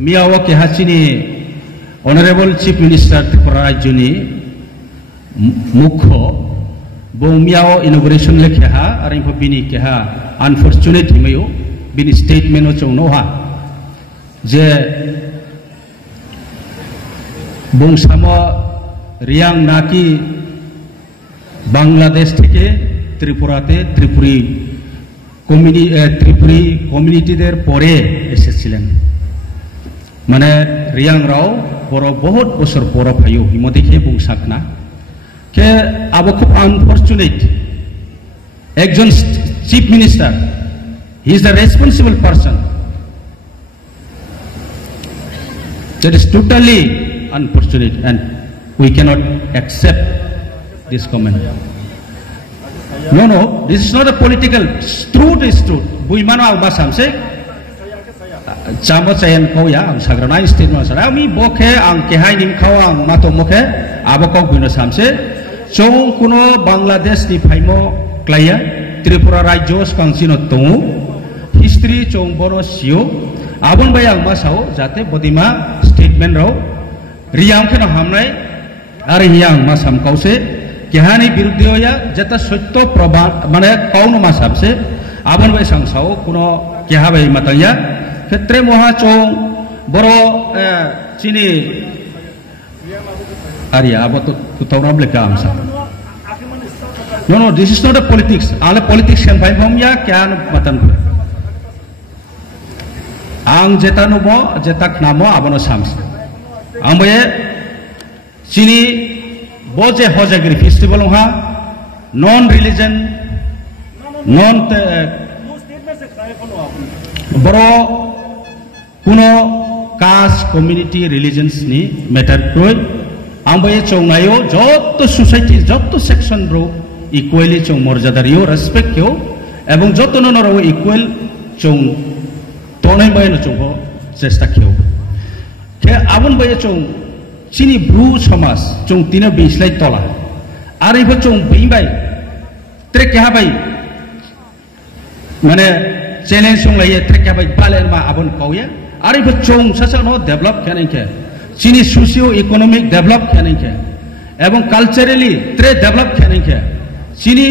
मियाओ के हाचिनी honourable chief minister Tripura राज्य नि मुख्य बो मियाओ इनॉग्रेशन लेखे हा और इनको बिनी के हा अनफॉर्चुनेट हिमयो बिनी स्टेटमेंट ओ चौनो हा जे बोंसामो रियांग नाकी बांग्लादेश থেকে ত্রিপুরাতে ত্রিপুরি কমিউনিটিদের পরে এসেছিলেন মানে রিয়াং রাও বড় বহুত বছর পর ফাইও হিমদিকে বুংসাকনা কে আবো খুব আনফরচুনেট একজন chief minister he is the responsible person that is totally unfortunate and we cannot accept this comment. No, this is not a political. Truth is truth. Buimano alba samse. Chamo chayan kau ya ang sagrana statement sara. Ami bokhe ang kehai nim kau ang mato mokhe abokau buino samse. Chong kuno Bangladesh ni phaimo klaya Tripura rajyo spangsino tongu history chong boro sio abon bayang masao jate bodima statement rao Reang के न हमने आरे हियांग मास हम कौसे कहानी विरुद्ध या जता सत्य प्रमाण माने कौन मास हमसे आबन भाई संसाओ कुनो क्या भाई मतया क्षेत्रे मोहा चों बरो चीनी आरिया अब तो कुतौराम लेका हमसा no this is not a politics आले politics kan भाई हम या क्या मतन आंग जता नुबो जता नामो आबनो सामसे आंबे चीनी बोचे होजागिरी फेस्टिवल हा नॉन रिलीजन नॉन बरो कुनो कास्ट कम्युनिटी रिलीजन्स नि मैटर कोई आंबे चौंगायो जत्तो सोसाइटी जत्तो सेक्शन ब्रो इक्वली चौं मर्यादारियो रेस्पेक्ट क्यों एवं जत्तो नरो इक्वल चौं तोनै बाय न चौंगो चेष्टा क्यों के आबन बाय चौं चीनी ब्रू समाज चौं तीनो बिस्लाय तोला आरो इबो चौं बिबाय त्रे क्या बाय माने चैलेंज चौं लाये त्रे क्या बाय बालेर मा आबन कौया आरो इबो चौं सासा नो डेवलप खाने के चीनी सोशियो इकोनॉमिक डेवलप खाने के एवं कल्चरली त्रे डेवलप खाने के चीनी